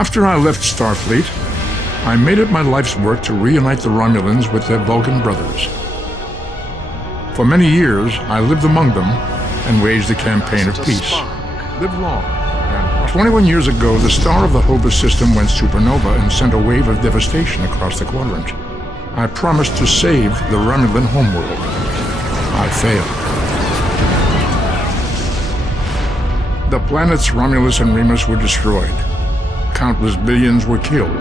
After I left Starfleet, I made it my life's work to reunite the Romulans with their Vulcan brothers. For many years, I lived among them and waged a campaign of peace. Live long. And 21 years ago, the star of the Hobus system went supernova and sent a wave of devastation across the quadrant. I promised to save the Romulan homeworld. I failed. The planets Romulus and Remus were destroyed. Countless billions were killed.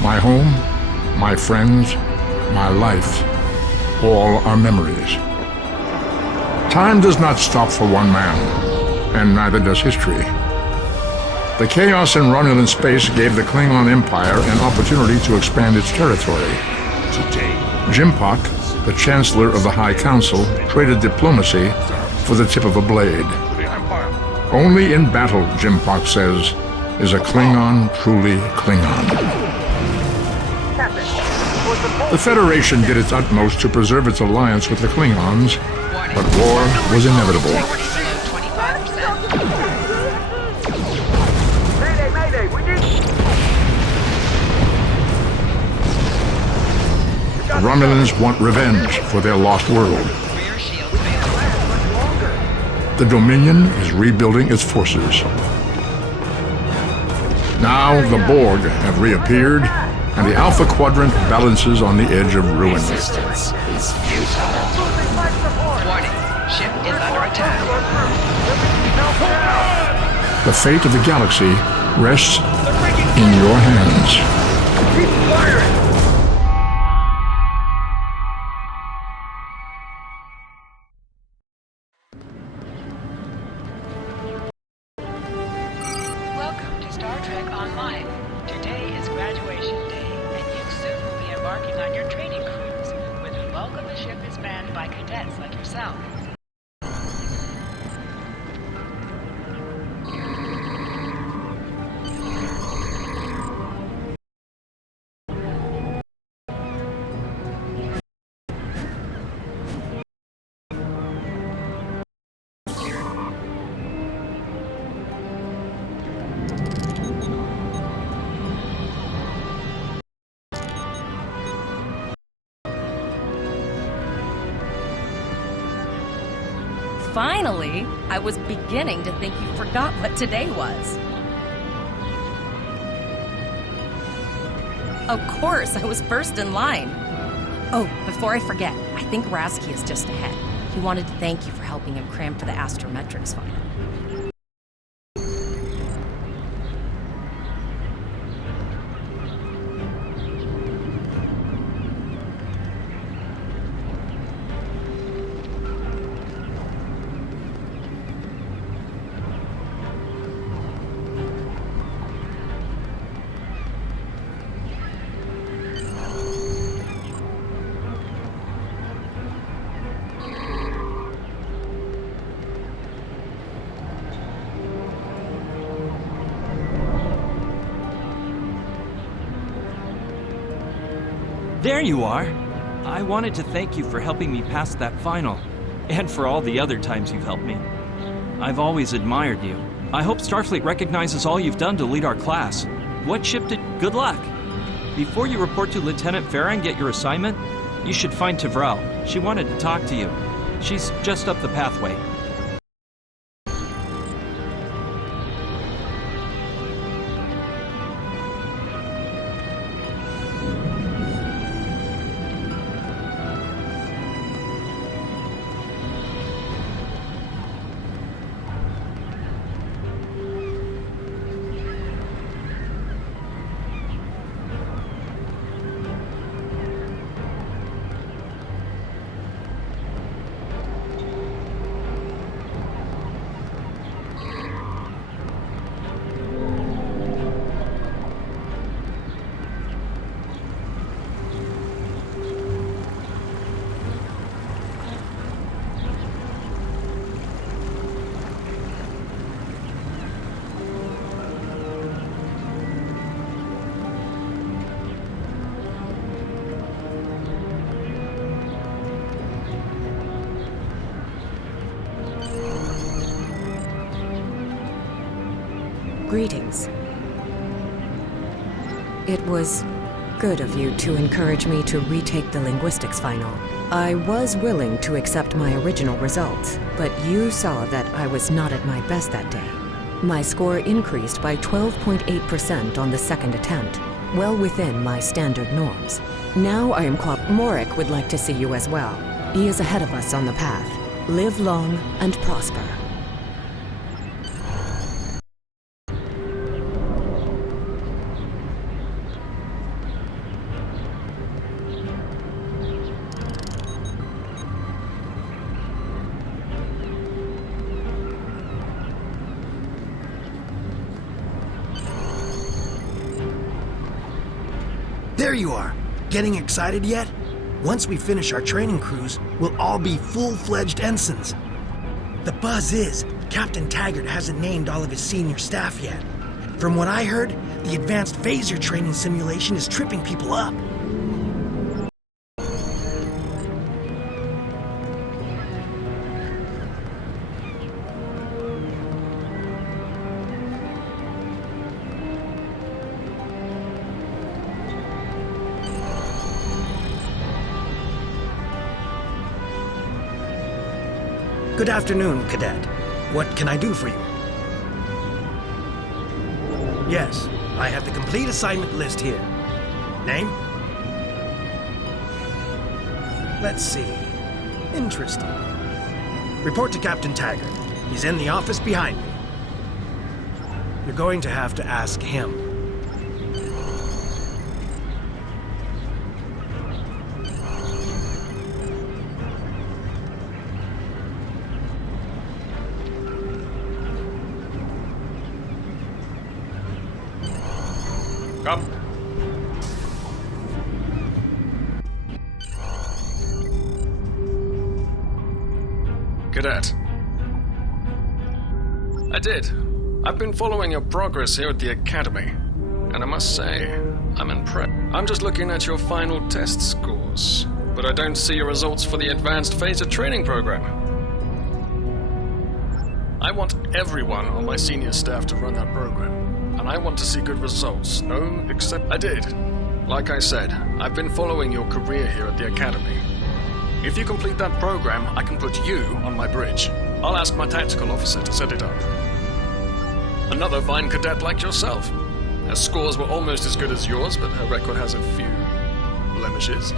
My home, my friends, my life, all are memories. Time does not stop for one man, and neither does history. The chaos in Romulan space gave the Klingon Empire an opportunity to expand its territory. Today, Jimpak, the Chancellor of the High Council, traded diplomacy for the tip of a blade. Only in battle, Jimpak says, is a Klingon truly Klingon. The Federation did its utmost to preserve its alliance with the Klingons, but war was inevitable. The Romulans want revenge for their lost world. The Dominion is rebuilding its forces. Now the Borg have reappeared, and the Alpha Quadrant balances on the edge of ruin. resistance is futile. Warning, ship is under attack. The fate of the galaxy rests in your hands. Keep firing! Welcome to Star Trek Online. Today is graduation day, and you soon will be embarking on your training cruise, which we welcome the ship is manned by cadets like yourself. Finally, I was beginning to think you forgot what today was. Of course, I was first in line. Oh, before I forget, I think Rasky is just ahead. He wanted to thank you for helping him cram for the astrometrics final. There you are! I wanted to thank you for helping me pass that final, and for all the other times you've helped me. I've always admired you. I hope Starfleet recognizes all you've done to lead our class. What ship did... Good luck! Before you report to Lieutenant Farah and get your assignment, you should find Tavrel. She wanted to talk to you. She's just up the pathway. Greetings. It was good of you to encourage me to retake the linguistics final. I was willing to accept my original results, but you saw that I was not at my best that day. My score increased by 12.8% on the second attempt, well within my standard norms. Now I am Morik would like to see you as well. He is ahead of us on the path. Live long and prosper. There you are. Getting excited yet? Once we finish our training cruise, we'll all be full-fledged ensigns. The buzz is, Captain Taggart hasn't named all of his senior staff yet. From what I heard, the advanced phaser training simulation is tripping people up. Good afternoon, Cadet. What can I do for you? Yes, I have the complete assignment list here. Name? Let's see. Interesting. Report to Captain Taggart. He's in the office behind me. You're going to have to ask him. Come. Cadet. I did. I've been following your progress here at the Academy, and I must say, I'm impressed. I'm just looking at your final test scores, but I don't see your results for the Advanced Phaser Training Program. I want everyone on my senior staff to run that program. And I want to see good results. No, except I did. Like I said, I've been following your career here at the Academy. If you complete that program, I can put you on my bridge. I'll ask my tactical officer to set it up. Another fine cadet like yourself. Her scores were almost as good as yours, but her record has a few blemishes.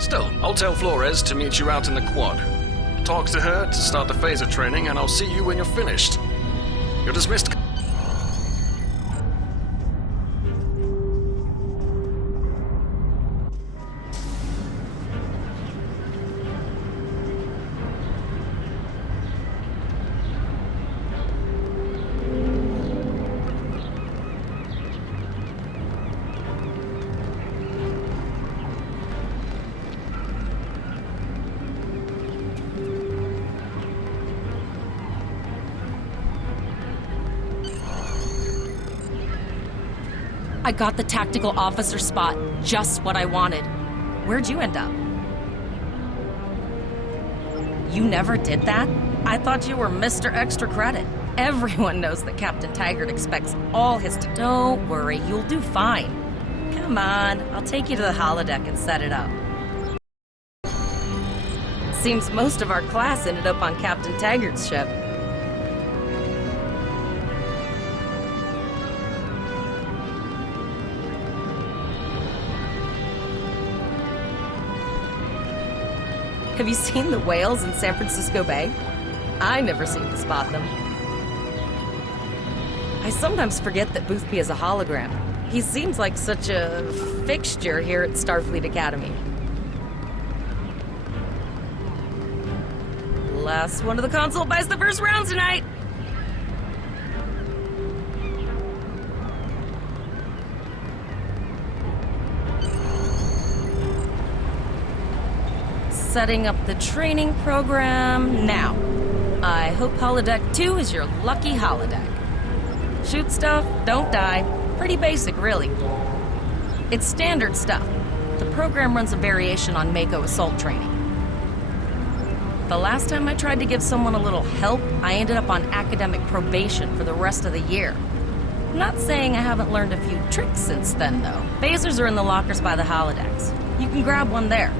Still, I'll tell Flores to meet you out in the quad. Talk to her to start the phaser training, and I'll see you when you're finished. You're dismissed. I got the tactical officer spot, just what I wanted. Where'd you end up? You never did that? I thought you were Mr. Extra Credit. Everyone knows that Captain Taggart expects all his Don't worry, you'll do fine. Come on, I'll take you to the holodeck and set it up. Seems most of our class ended up on Captain Taggart's ship. Have you seen the whales in San Francisco Bay? I never seem to spot them. I sometimes forget that Boothby is a hologram. He seems like such a fixture here at Starfleet Academy. Last one of the console buys the first round tonight! Setting up the training program now. I hope Holodeck 2 is your lucky holodeck. Shoot stuff, don't die. Pretty basic, really. It's standard stuff. The program runs a variation on Mako assault training. The last time I tried to give someone a little help, I ended up on academic probation for the rest of the year. Not saying I haven't learned a few tricks since then, though. Phasers are in the lockers by the holodecks. You can grab one there.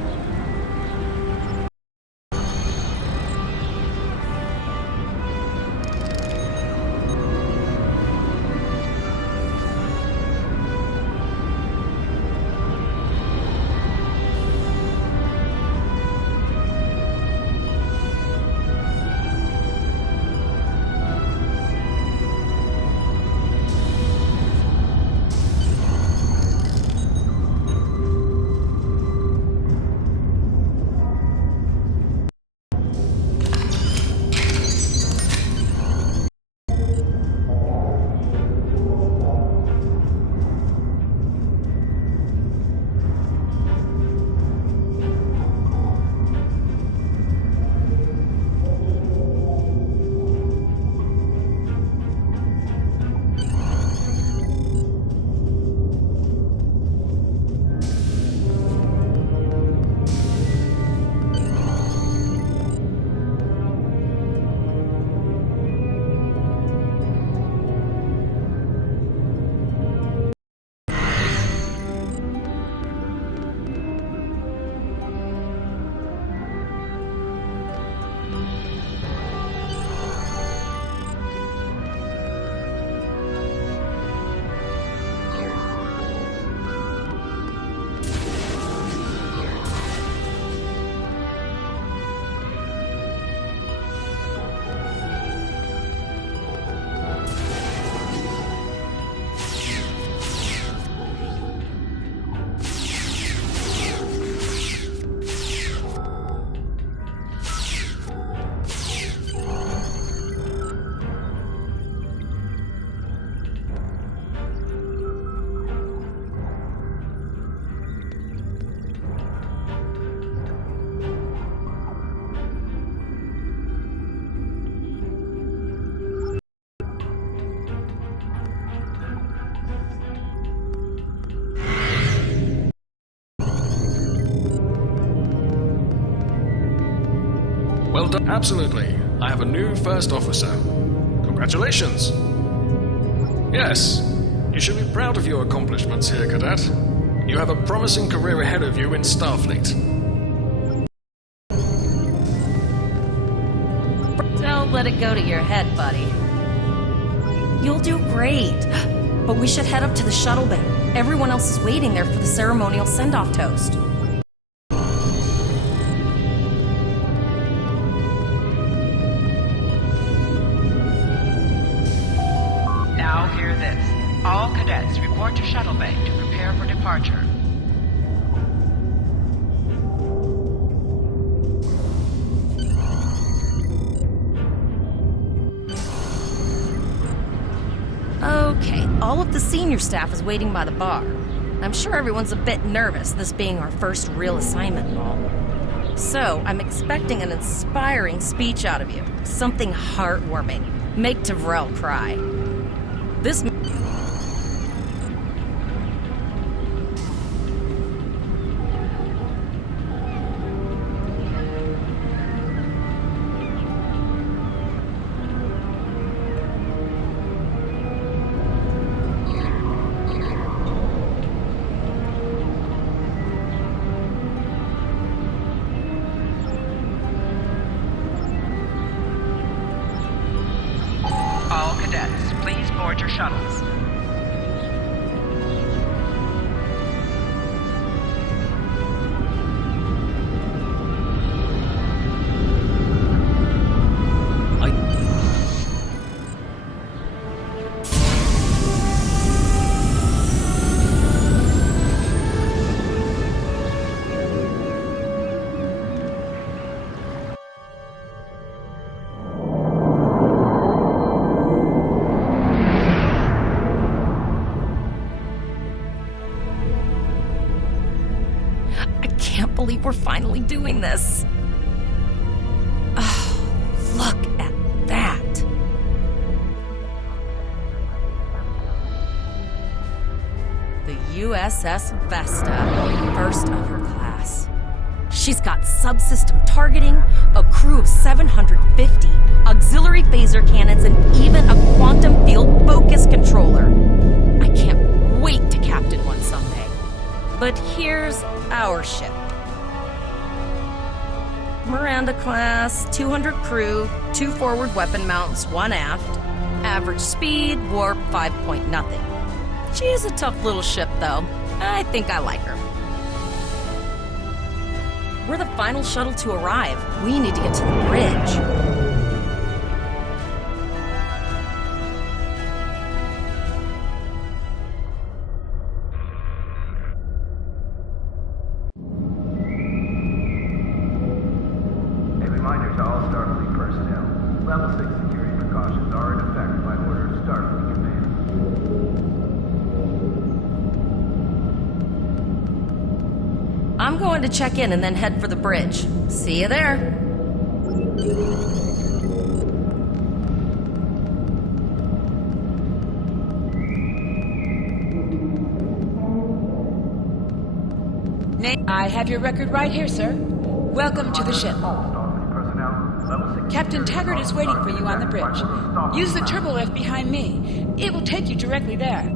Well done. Absolutely. I have a new first officer. Congratulations. Yes, you should be proud of your accomplishments here, Cadet. You have a promising career ahead of you in Starfleet. Don't let it go to your head, buddy. You'll do great. But we should head up to the shuttle bay. Everyone else is waiting there for the ceremonial send-off toast. Now hear this. All cadets report to shuttle bay to prepare for departure. Okay, all of the senior staff is waiting by the bar. I'm sure everyone's a bit nervous, this being our first real assignment and all. So, I'm expecting an inspiring speech out of you. Something heartwarming. Make Tavrel cry. This... All cadets, please board your shuttles. I can't believe we're finally doing this. Oh, look at that. The USS Vesta, first of her class. She's got subsystem targeting, a crew of 750, auxiliary phaser cannons, and even a quantum field focus controller. I can't wait to captain one someday. But here's our ship. Miranda class, 200 crew, 2 forward weapon mounts, 1 aft. Average speed, warp 5 point nothing. She's a tough little ship, though. I think I like her. We're the final shuttle to arrive. We need to get to the bridge. A reminder to all Starfleet personnel. Level 6 security precautions are in effect by order of Starfleet Command. I'm going to check in and then head for the bridge. See you there. I have your record right here, sir. Welcome to the ship. Starfleet personnel. Level 6 Captain security Taggart is waiting for you on the bridge. Use the turbo lift behind me. It will take you directly there.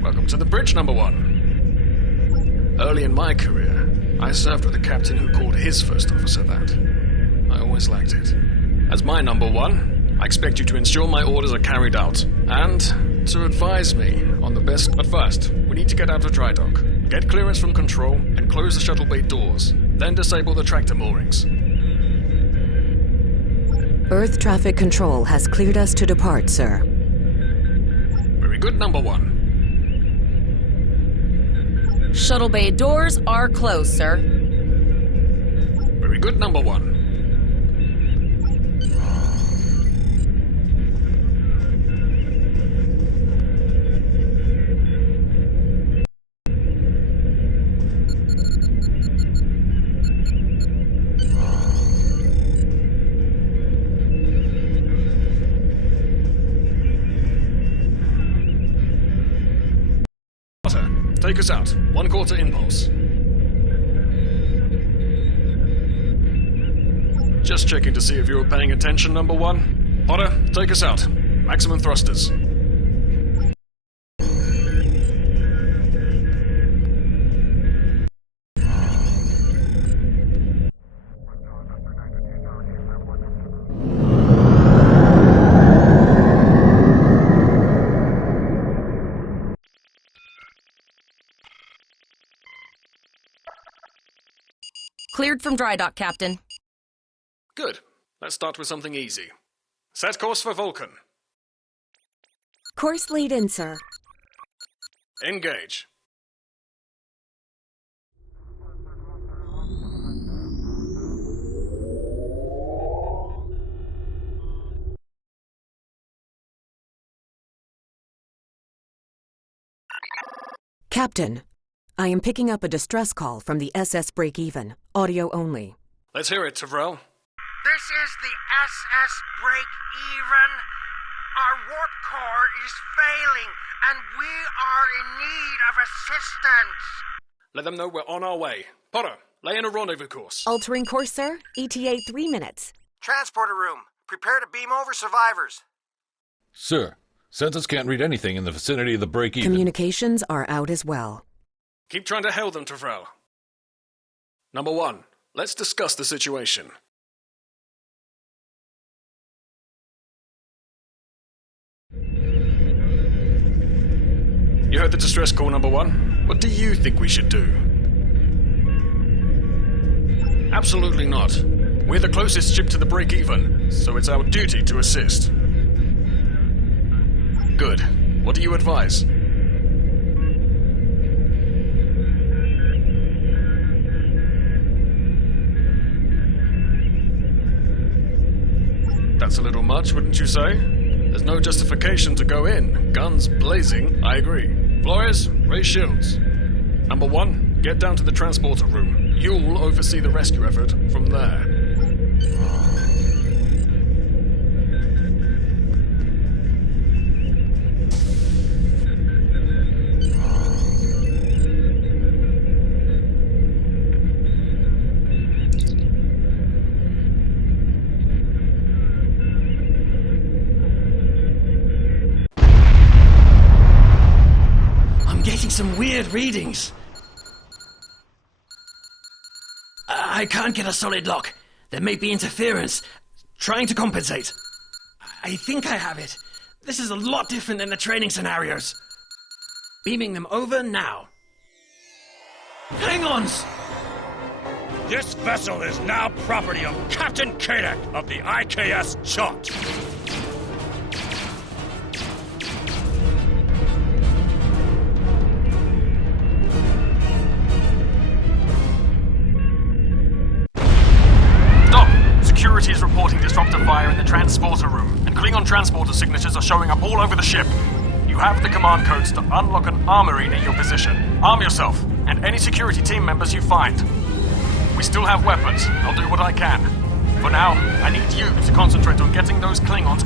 Welcome to the bridge, number 1. Early in my career, I served with a captain who called his first officer that. I always liked it. As my number 1, I expect you to ensure my orders are carried out, and to advise me on the best. But first, we need to get out of dry dock, get clearance from control, and close the shuttle bay doors, then disable the tractor moorings. Earth traffic control has cleared us to depart, sir. Very good, number 1. Shuttle bay doors are closed, sir. Very good, number 1. Take us out. 1/4 impulse. Just checking to see if you were paying attention, number 1. Potter, take us out. Maximum thrusters. Cleared from dry dock, Captain. Good. Let's start with something easy. Set course for Vulcan. Course lead in, sir. Engage. Captain, I am picking up a distress call from the SS Break-Even, audio only. Let's hear it, Tyrell. This is the SS Break-Even. Our warp core is failing, and we are in need of assistance. Let them know we're on our way. Potter, lay in a rendezvous course. Altering course, sir. ETA 3 minutes. Transporter room, prepare to beam over survivors. Sir, Census can't read anything in the vicinity of the break-even. Communications are out as well. Keep trying to hail them, Tyrell. Number 1, let's discuss the situation. You heard the distress call, number 1. What do you think we should do? Absolutely not. We're the closest ship to the break-even, so it's our duty to assist. Good. What do you advise? That's a little much, wouldn't you say? There's no justification to go in. Guns blazing, I agree. Flores, raise shields. Number 1, get down to the transporter room. You'll oversee the rescue effort from there. I'm getting some weird readings. I can't get a solid lock. There may be interference. Trying to compensate. I think I have it. This is a lot different than the training scenarios. Beaming them over now. Hang-ons! This vessel is now property of Captain Kadek of the IKS Chart. Security is reporting disruptor fire in the transporter room, and Klingon transporter signatures are showing up all over the ship. You have the command codes to unlock an armory near your position. Arm yourself, and any security team members you find. We still have weapons. I'll do what I can. For now, I need you to concentrate on getting those Klingons.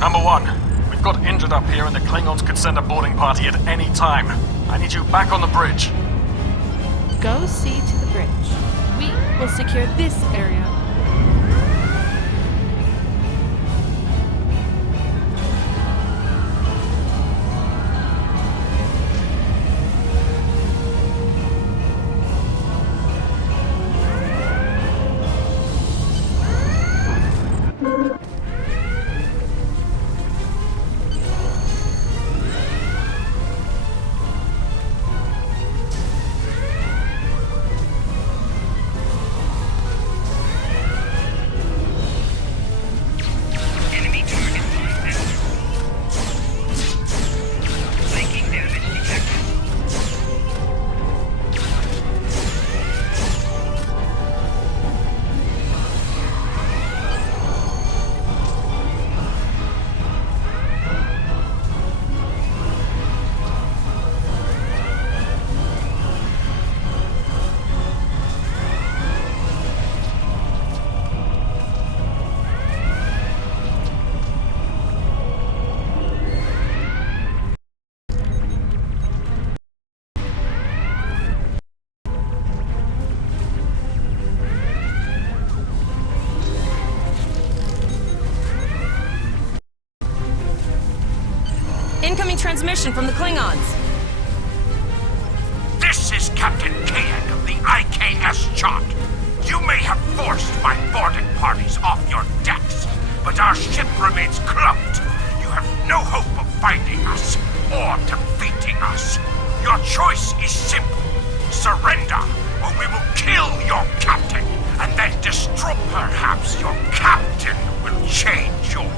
Number 1, we've got injured up here and the Klingons could send a boarding party at any time. I need you back on the bridge. Go see to the bridge. We will secure this area. Incoming transmission from the Klingons. This is Captain Kayak of the IKS Chart. You may have forced my boarding parties off your decks, but our ship remains cloaked. You have no hope of finding us or defeating us. Your choice is simple. Surrender, or we will kill your captain, and then destroy. Perhaps your captain will change your...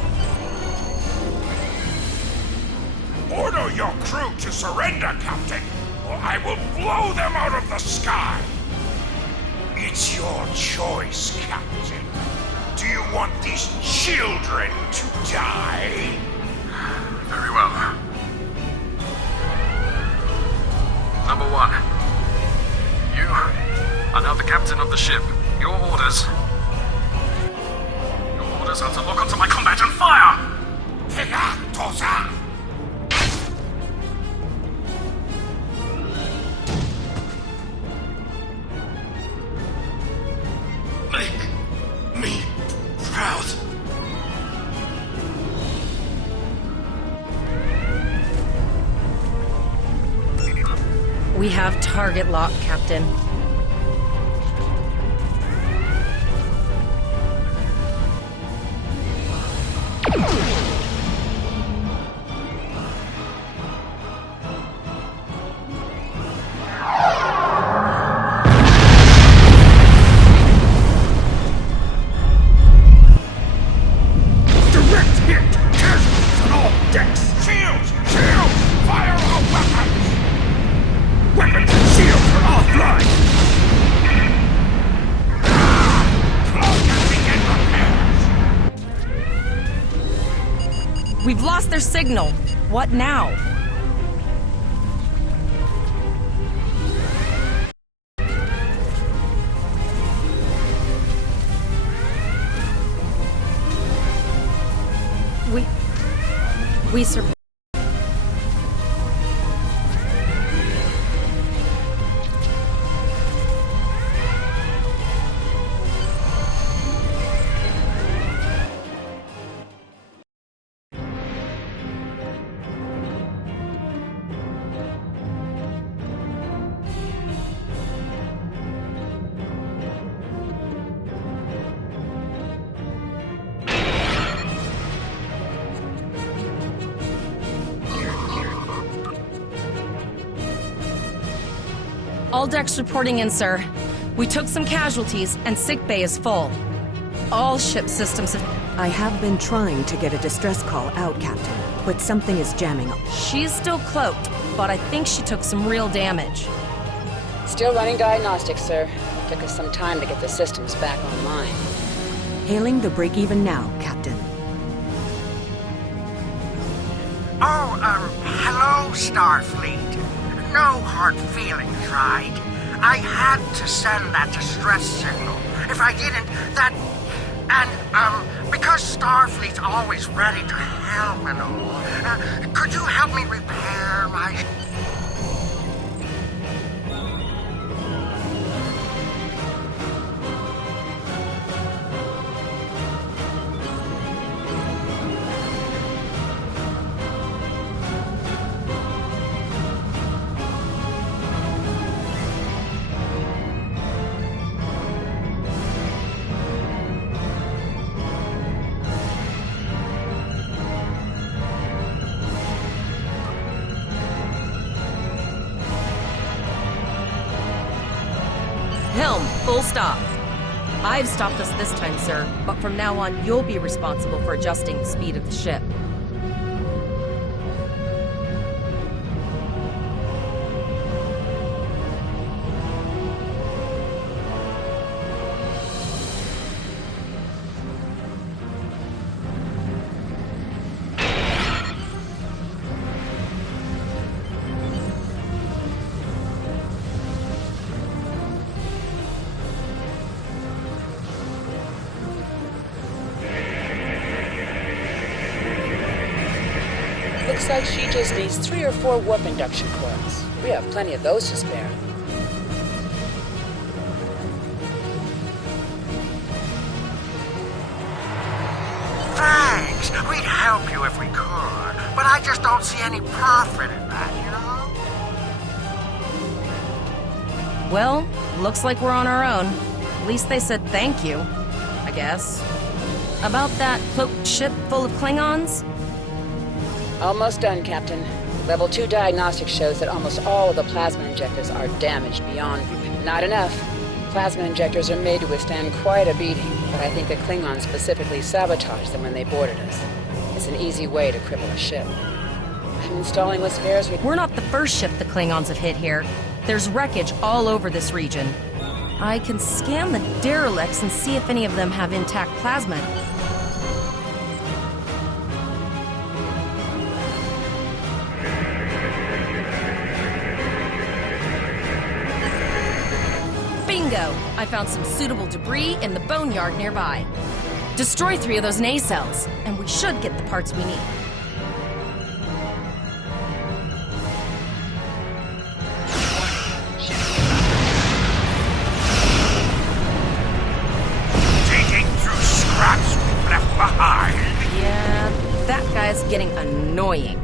Order your crew to surrender, Captain, or I will blow them out of the sky. It's your choice, Captain. Do you want these children to die? Very well. Number 1. You are now the captain of the ship. Your orders... Your orders are to lock onto my combat and fire! Tosa! Make me proud. We have target lock, Captain. We've lost their signal. What now? We survived. All decks reporting in, sir. We took some casualties, and sickbay is full. All ship systems have... I have been trying to get a distress call out, Captain, but something is jamming. She's still cloaked, but I think she took some real damage. Still running diagnostics, sir. Took us some time to get the systems back online. Hailing the break-even now, Captain. Hello, Starfleet. No hard feelings, right? I had to send that distress signal. If I didn't, that And, because Starfleet's always ready to help and all, could you help me repair my... Helm, full stop. I've stopped us this time, sir, but from now on, you'll be responsible for adjusting the speed of the ship. Looks like she just needs 3 or 4 warp induction coils. We have plenty of those to spare. Thanks. We'd help you if we could, but I just don't see any profit in that, you know? Well, looks like we're on our own. At least they said thank you, I guess. About that cloaked ship full of Klingons? Almost done, Captain. Level 2 diagnostics shows that almost all of the plasma injectors are damaged beyond... Not enough. Plasma injectors are made to withstand quite a beating, but I think the Klingons specifically sabotaged them when they boarded us. It's an easy way to cripple a ship. I'm installing what spares we... We're not the first ship the Klingons have hit here. There's wreckage all over this region. I can scan the derelicts and see if any of them have intact plasma. Bingo! I found some suitable debris in the boneyard nearby. Destroy 3 of those nacelles, and we should get the parts we need. Digging through scraps we've left behind. Yeah, that guy's getting annoying.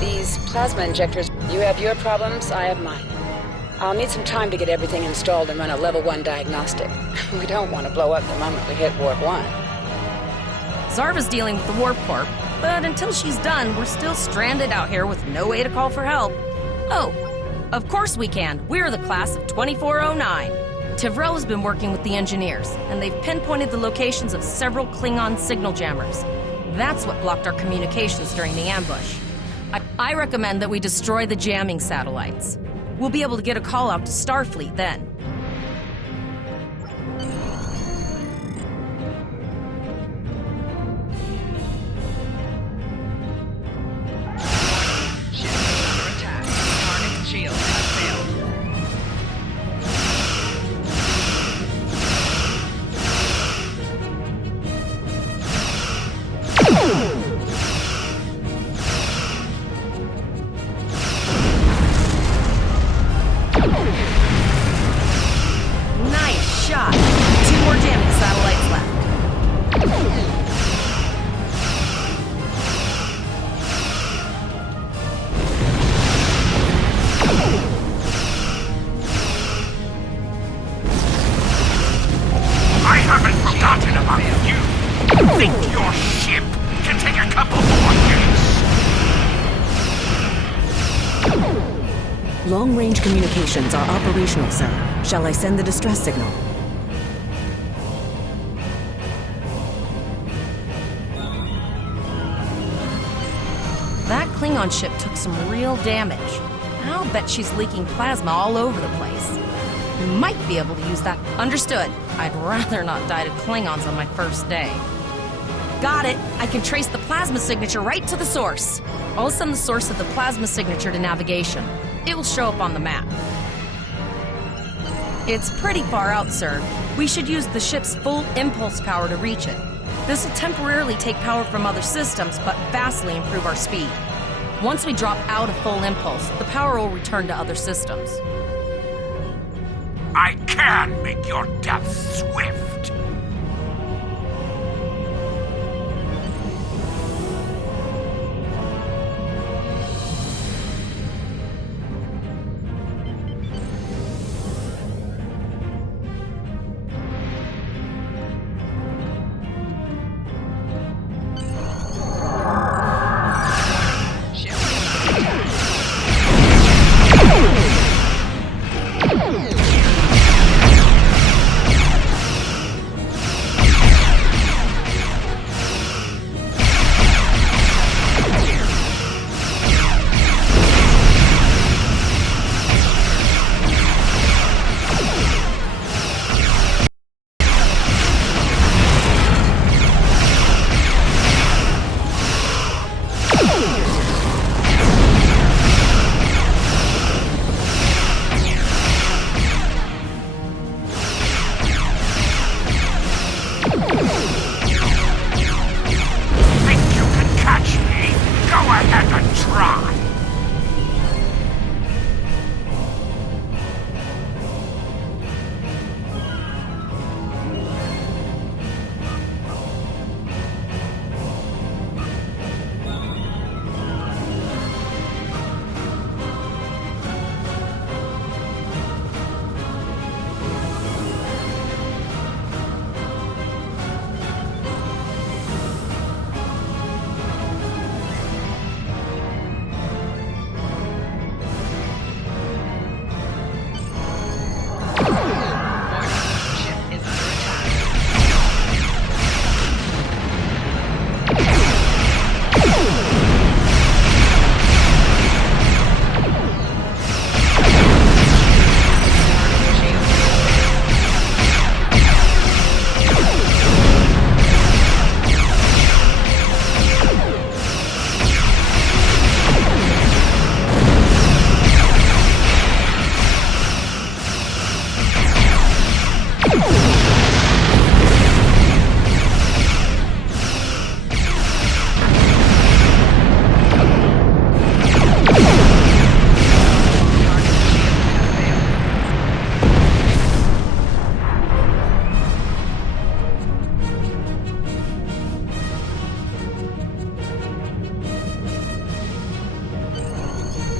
These plasma injectors, you have your problems, I have mine. I'll need some time to get everything installed and run a level 1 diagnostic. We don't want to blow up the moment we hit warp 1. Zarva's dealing with the warp core, but until she's done, we're still stranded out here with no way to call for help. Oh, of course we can. We're the class of 2409. Tivrel has been working with the engineers, and they've pinpointed the locations of several Klingon signal jammers. That's what blocked our communications during the ambush. I recommend that we destroy the jamming satellites. We'll be able to get a call out to Starfleet then. Ship is under attack. Target shield has failed. Nice shot. 2 more jamming satellites left. I haven't forgotten about you. Think your ship can take a couple more hits? Long-range communications are operational, sir. Shall I send the distress signal? That Klingon ship took some real damage. I'll bet she's leaking plasma all over the place. We might be able to use that. Understood. I'd rather not die to Klingons on my first day. Got it. I can trace the plasma signature right to the source. I'll send the source of the plasma signature to navigation. It will show up on the map. It's pretty far out, sir. We should use the ship's full impulse power to reach it. This will temporarily take power from other systems, but vastly improve our speed. Once we drop out of full impulse, the power will return to other systems. I can make your death swift.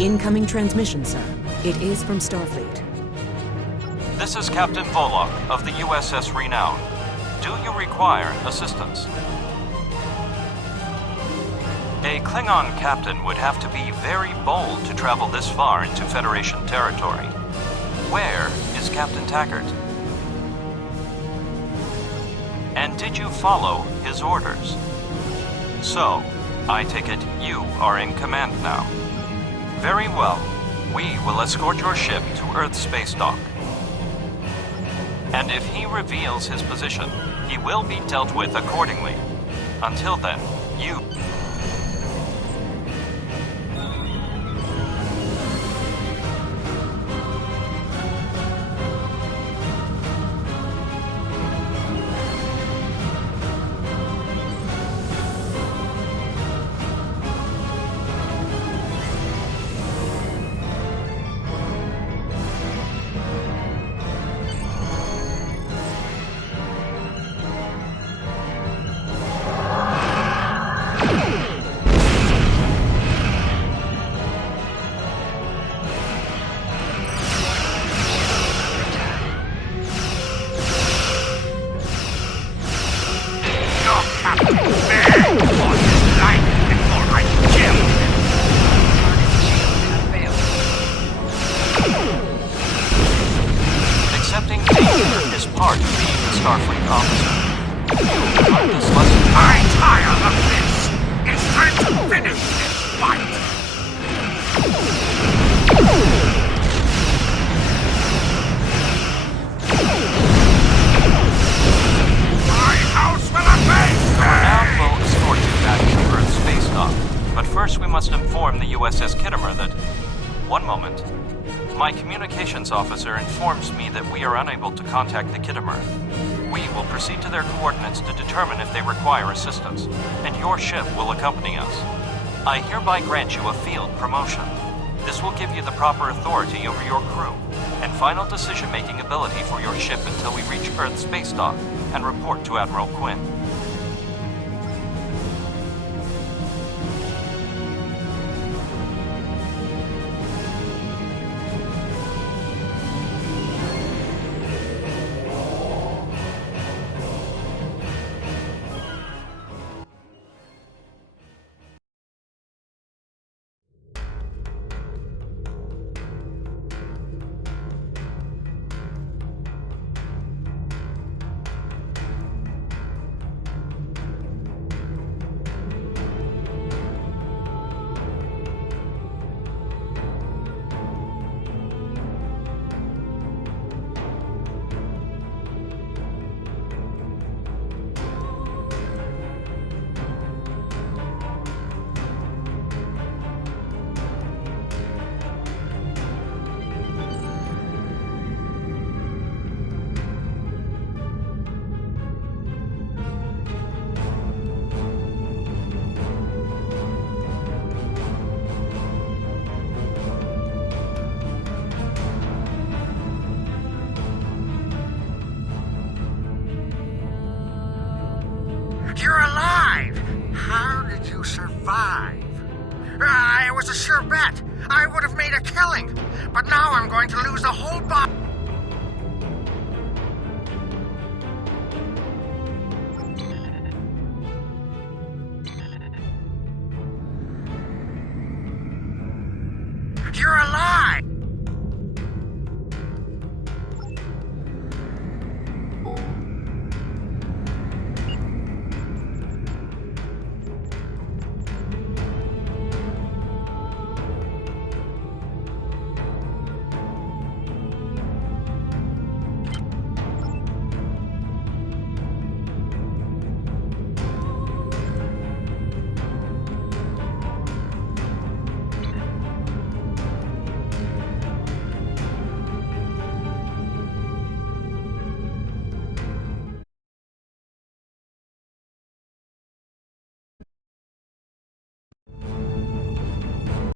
Incoming transmission, sir. It is from Starfleet. This is Captain Volok of the USS Renown. Do you require assistance? A Klingon captain would have to be very bold to travel this far into Federation territory. Where is Captain Taggart? And did you follow his orders? So, I take it you are in command now. Very well. We will escort your ship to Earth's space dock. And if he reveals his position, he will be dealt with accordingly. Until then, you... Accepting danger is part of being a Starfleet officer. You learned this lesson. I'm tired of this! It's time to finish this fight! My house will obey! Now we'll escort you back to Earth's space dock. But first we must inform the USS Kittimer that... One moment. My communications officer informs me that we are unable to contact the Kittimer. We will proceed to their coordinates to determine if they require assistance, and your ship will accompany us. I hereby grant you a field promotion. This will give you the proper authority over your crew, and final decision-making ability for your ship until we reach Earth's space dock and report to Admiral Quinn. You're alive! How did you survive? It was a sure bet. I would have made a killing. But now I'm going to lose the whole body. You're alive!